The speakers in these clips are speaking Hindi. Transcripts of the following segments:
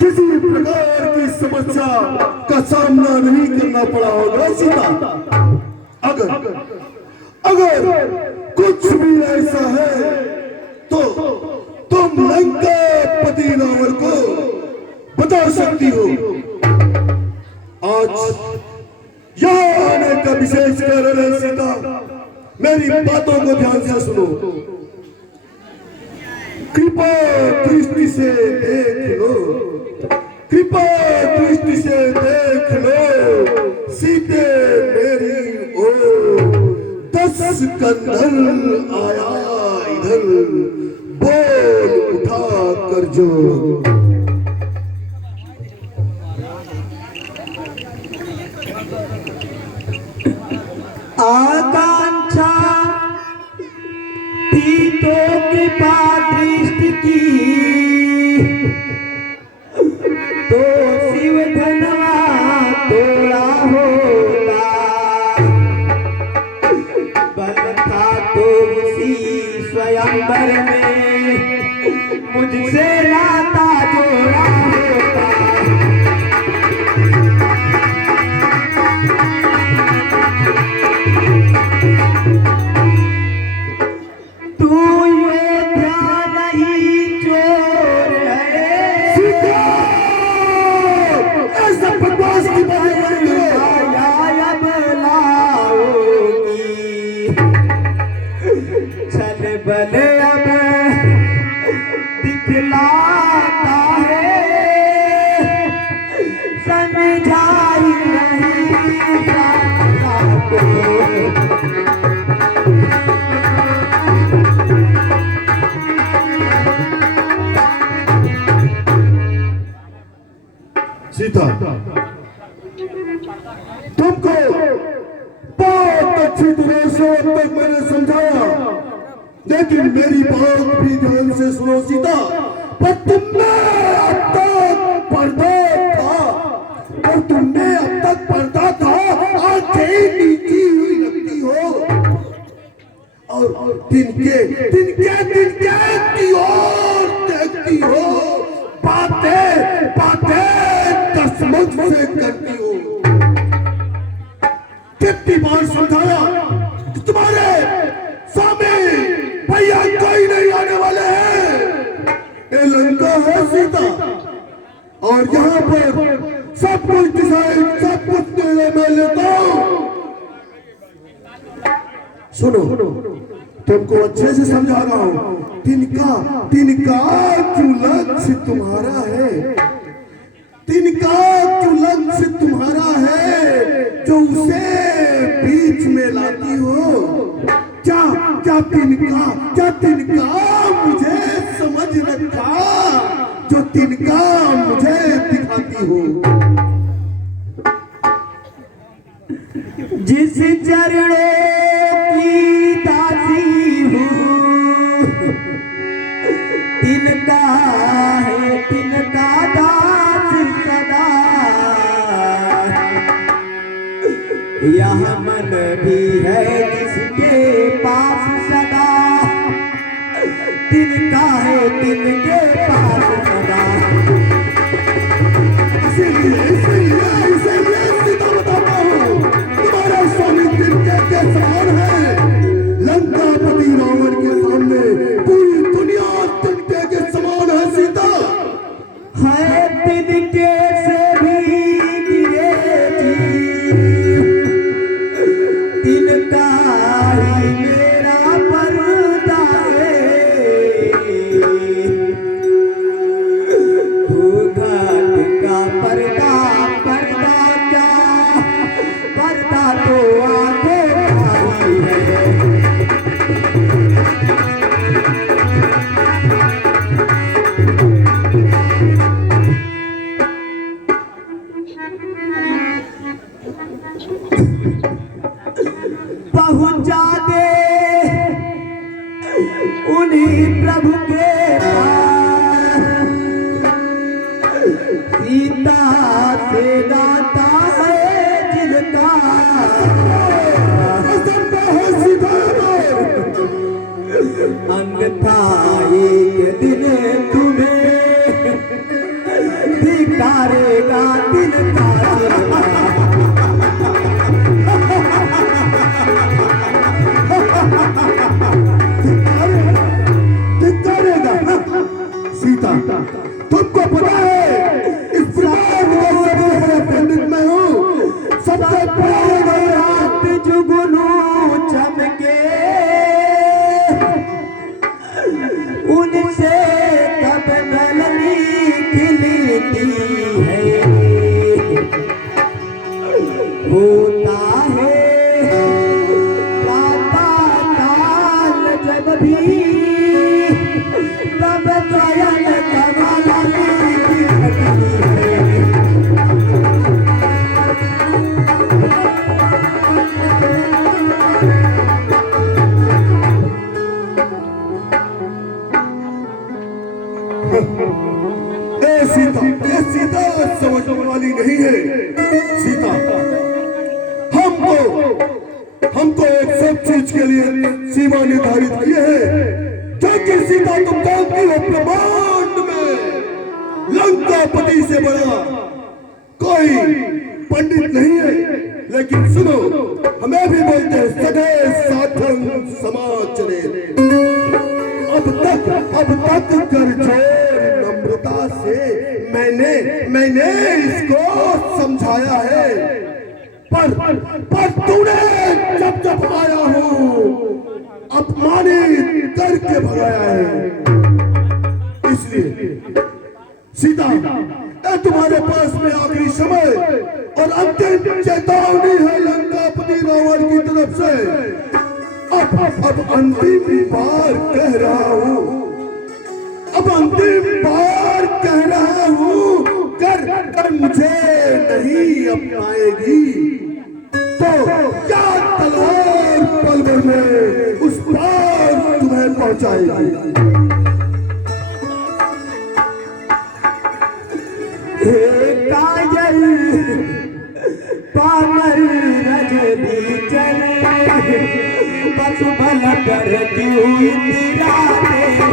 किसी प्रकार की समस्या का सामना नहीं करना पड़ा होगा सीता। अगर अगर कुछ भी ऐसा है तो तुम लंकापति रावण को बता सकती हो। आज यहाँ आने का विशेष कारण है सीता, मेरी बातों को ध्यान से सुनो। कृपा दृष्टि से देख लो, कृपा दृष्टि से देख लो सीते मेरी ओर। 10 कंधल आया इधर, बोल उठा कर जो। आकांक्षा थी तो कृपा दृष्टि की, तो शिव धनवा तोड़ा होता। बल था तो उसी स्वयंवर में मुझसे नाता जोड़ा होता। बल अब दिखलाता है, समझाई नहीं जाता को। सीता, तुमको बहुत अच्छी तरह से अब तक मैंने समझाया, लेकिन मेरी बात भी ध्यान से सुनो सीता। पर तुमने अब तक पर्दा था, और तुमने अब तक पर्दा था, आंखें नीची हुई लगती हो, और तिनके तिनके तिनके की ओर देखती हो, बातें बातें कसमत से करती हो। कितनी बार समझाया कि तुम्हारे सामने भैया कोई नहीं आने वाले हैं, ये लंका है सीता, और यहाँ पर सब कुछ डिसाइड, सब कुछ निर्णय मैं लेता हूँ। सुनो, तुमको अच्छे से समझा रहा हूँ। तिनका तिनका जो लक्ष्य तुम्हारा है, तिनका जो लक्ष्य तुम्हारा है, जो उसे बीच में लाती हो, क्या क्या तिनका मुझे समझ रखा, जो तिनका मुझे दिखाती हो। जिस चरणों की दासी हूँ, तिनका है तिनका दास सदा। यह मन भी है जिसके पास सदा, तिनका है तिनके पास सदा। इसीलिए सीता बताता हूँ, तुम्हारा स्वामी तिनके के समान है। लंकापति रावण के सामने पूरी दुनिया तिनके के समान है सीता। है तिनके से भी गिरे जीव, तिनका ही मेरा पर्दा है। घूंघट का पर्दा, पर्दा क्या, पर्दा तो आंखों का ही है। उतारेगा दिल का धिक्कारेगा सीता। तुमको पता है इस ब्रह्मांड का सबसे बड़ा पंडित मैं हूँ, सबसे बड़ा रात जुगनू चमके उनसे कब नलनी खिलती है, होता है प्रातः काल जब भी तब चयन कमल खिलती है। ये सीता समझने वाली नहीं है। सीता हमको एक सब चीज के लिए सीमा निर्धारित की है, क्योंकि सीता तुम जानती हो ब्रह्मांड में लंकापति से बड़ा कोई पंडित नहीं है। लेकिन सुनो, हमें भी बोलते हैं सदे साधन समाचरे। अब तक कर जोर नम्रता से मैंने इसको समझाया है, पर तूने जब आया हूँ अपमानित करके भगाया है। इसलिए सीता, तुम्हारे पास में आखिरी समय और अंतिम चेतावनी है लंकापति रावण की तरफ से। अब अंतिम बार कह रहा हूँ, अब अंतिम बार कह रहा हूँ, कर मुझे नहीं अपनाएगी तो क्या तलवार पल भर में उस पार तुम्हें पहुंचाएगी। काजल पामर रजनी चले बस भल कर क्यों इतराते हो।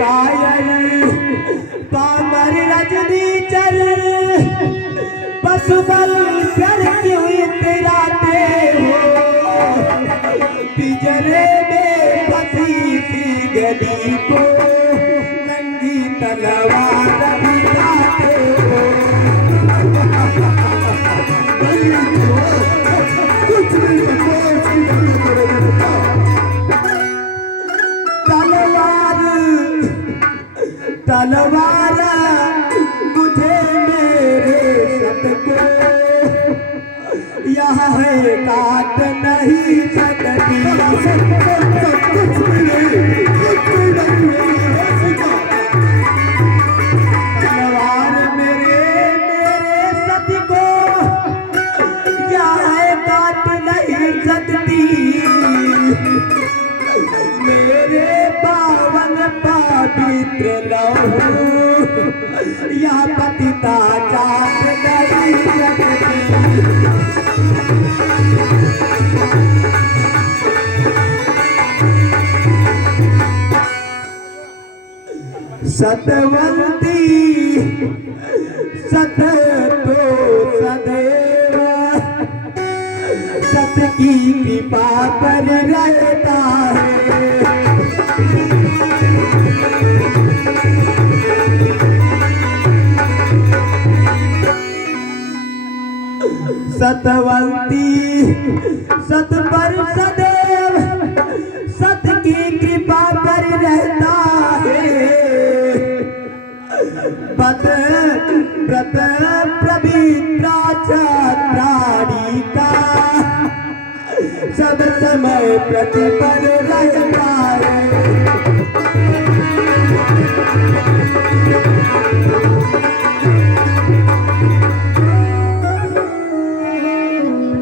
काजल पामर रजनी चले बस भल कर क्यों इतराते हो। पिंजरे में फंसी सी गली को नंगी तलवार बिताते हो। कुछ नहीं तलवार मुझे मेरे सत को यह है काट नहीं सकती। तलवार मेरे सत को यह है काट नहीं सकती। मेरे पावन पवित्र लहू यह पतिता चाट नहीं सकती। सतवंती सत तो सदैव सत की कृपा पर रहता है। सतवंती सत पर सदैव सत की कृपा पर रहता है। पत व्रत पवित्रा छात्राणी का सब समय प्रतिपल रहता है।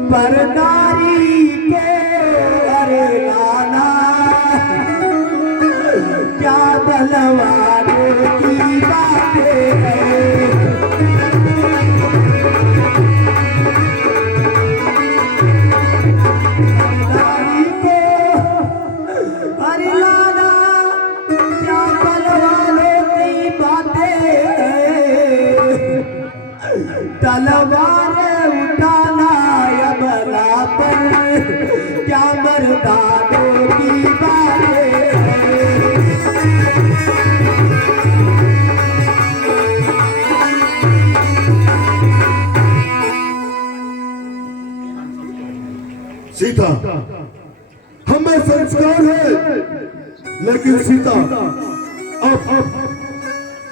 पर नारी को अरे लाना क्या बलवानों की बातें हैं। नारी को मर्दानों की बातें हैं। सीता हमें संस्कार है, लेकिन सीता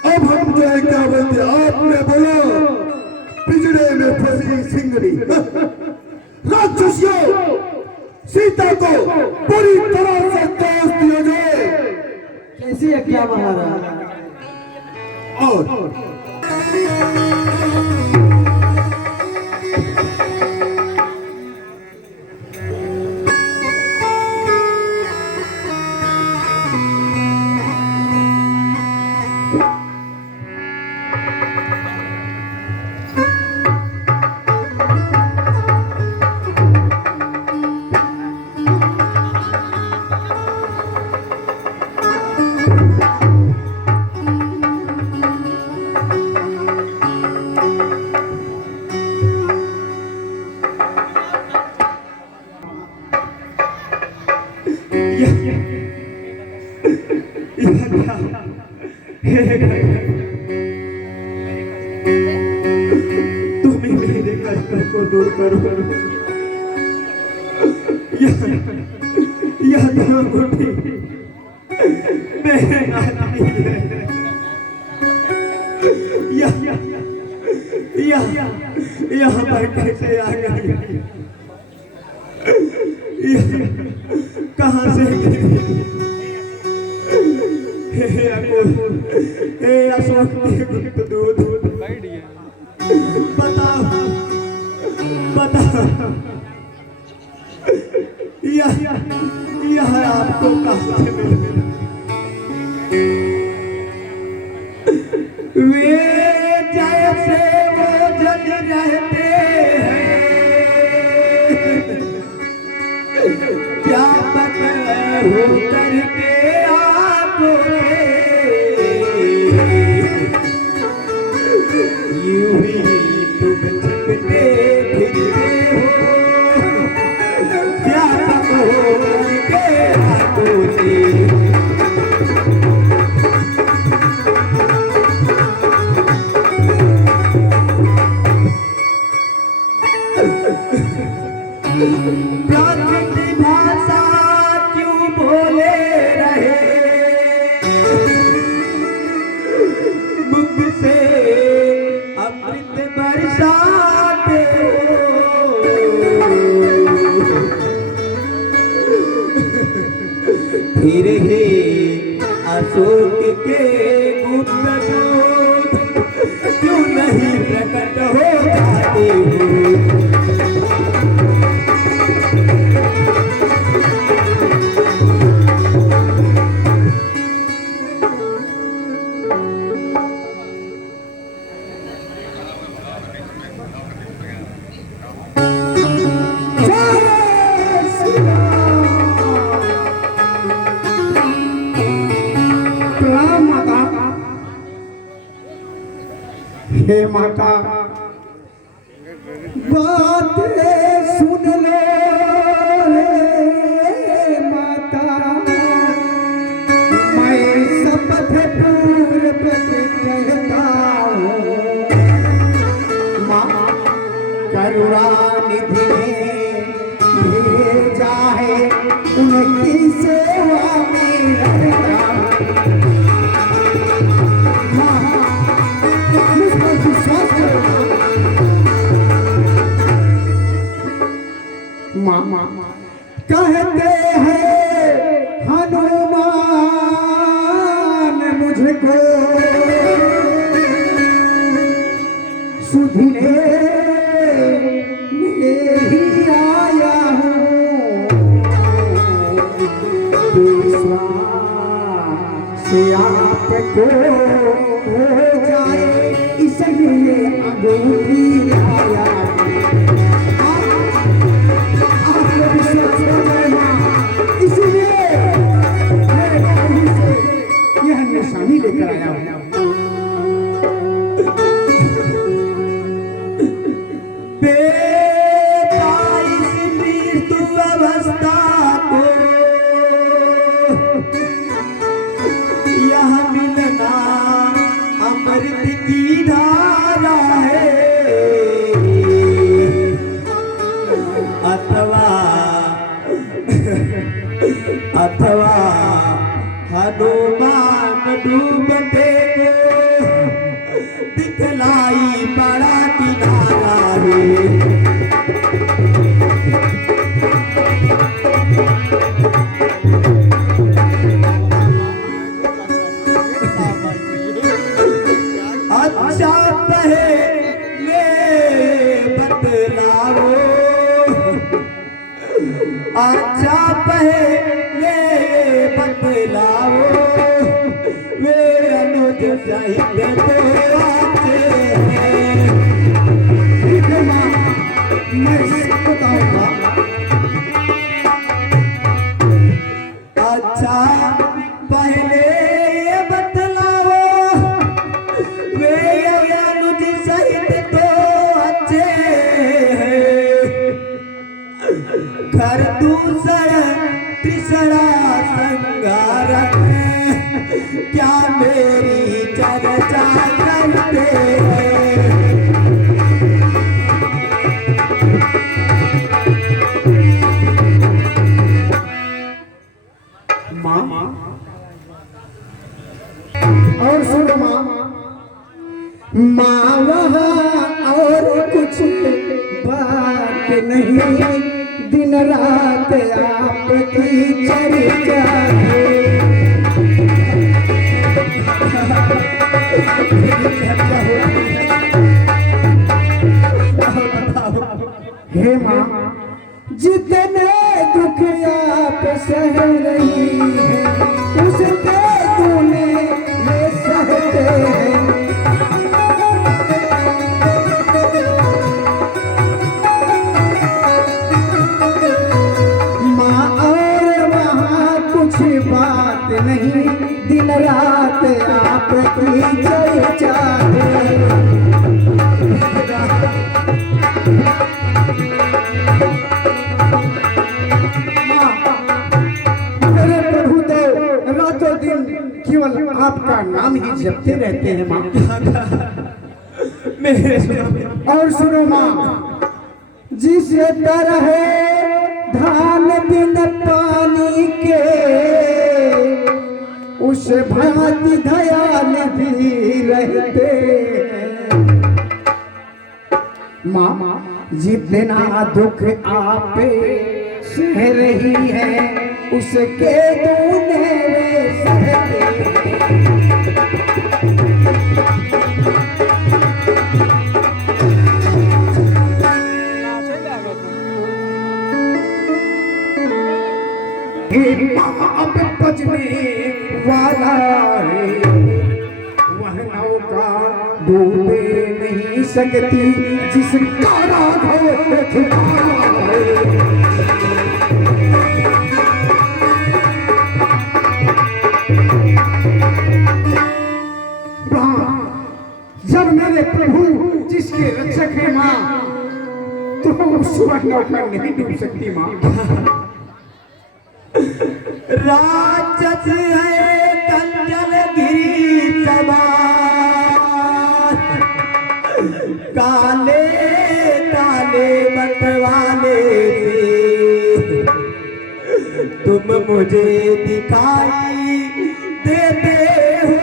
अब हम जो है क्या बोलते, आपने बोला पिंजड़े में फंसी सिंगड़ी। राक्षसियों, सीता को पूरी तरह से काट दिया जाए। कैसी है क्या महाराज? और तुम ही मेरे कष्टों को दूर करो। यह मुट्ठी मेरे नाती है। यह पर कैसे आ गई? कहाँ से गिरी? हे अशोक के गुप्त दूत, बताओ यह आपको कहाँ से मिला? वे जैसे वो जग रहते हैं, क्या पता हो करके आपको यूं ही तुम छिपते फिरते हो, क्या पता हो करके आपको प्राकृत भाषा क्यों बोले रहे, मुख से अमृत बरसाते हो, फिर ही अशोक के गुप्त दूत क्यों नहीं प्रकट हो जाते हो? हे माता, बातें सुन लो हे माता, मैं शपथ पूर्वक कहता हूँ, माँ करुणा निधि ने भेजा है, उनकी सेवा में रहता हूँ। मामा कहते हैं हनुमान मुझको सुधने ही आया हूँ, से आपको हो जाए इसलिए अंगूठी आया। इसलिए यह निशानी लेकर आया हूं। बेटा इस मृत्यु अवस्था अथवा हनुमान डूबते को दिखलाई बड़ा किनारा है। अच्छा पहले बतलाओ, अच्छा पहले बतलाओ, वे अनुज साहित्य तो आते हैं। ठीक है माँ, मैं सब बताऊंगा। अच्छा पहले बतलाओ, वे अनुज साहित्य तो अच्छे हैं। घर दूसरा तीसरा संगारक क्या मेरी चर्चा करते हैं। माँ और सुनो माँ, माँ वहाँ और कुछ बात नहीं, दिन रात आपकी चर्चा है। हे माँ, जितने दुख आप सह रही है, उसके तूने ये सहते हैं। माँ और वहाँ कुछ बात नहीं, दिन रात आपकी चर्चा है। केवल आपका नाम ही जपते रहते हैं माँ। और सुनो माँ, जिस तरह धान बिन पानी के, उस भांति दयाल भी रहते हैं। माँ, जितना दुख आप सह रही है, उसके दूने वे सहते हैं। अब बजने वाला है, वह नौका डूबे नहीं सकती, जिसका राघव ठिकाना है। जब मेरे प्रभु जिसके रक्षक है माँ, तो उस नौका नहीं डूब सकती माँ। राक्षस है कंचन गिरी सवार, काले काले मतवाले से तुम मुझे दिखाई देते हो,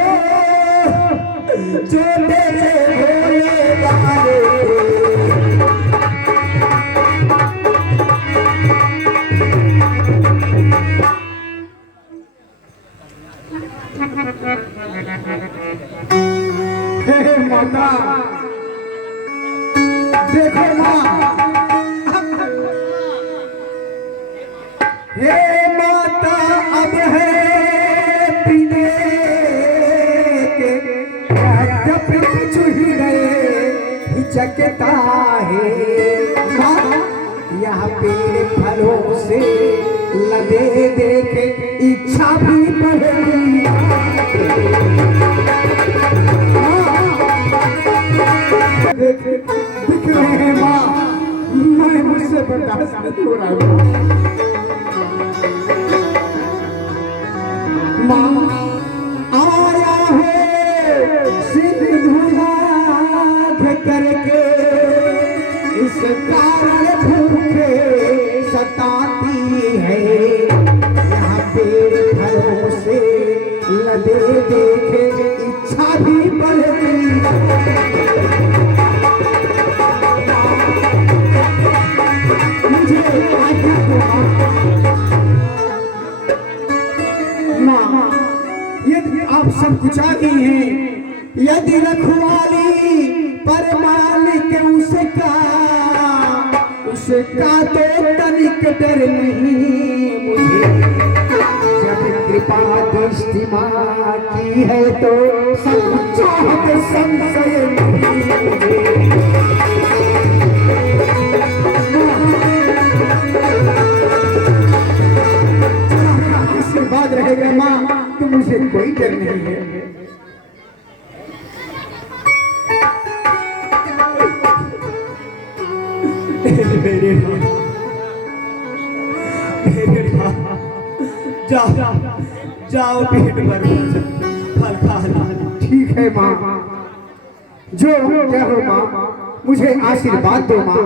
छोटे से भोले वाले। हे माता, देखो माँ, हे माता, अब है पीने के जब कुछ ही गए हिचकता है। माँ, यह पेड़ फलों से लदे देखे इच्छा भी बढ़ेगी। दिख रहे हैं माँ, मैं मुझसे बर्दाश्त नहीं हो रहा हूँ। माँ आया है सिंधु नाथ करके, इस कारण भूखे सताती है। यहाँ पे सब कुछ आ गई हैं। यदि रखवाली पर मालिक उसका तो तनिक डर नहीं मुझे। जब कृपा दृष्टि माँ की है तो सब चाहत संशय नहीं मुझे। आशीर्वाद रहेगा माँ तो मुझे कोई डर नहीं है। मेरे जाओ जाओ पेट भर फल खा ला। ठीक है माँ, जो क्या हो माँ, मुझे आशीर्वाद दो माँ।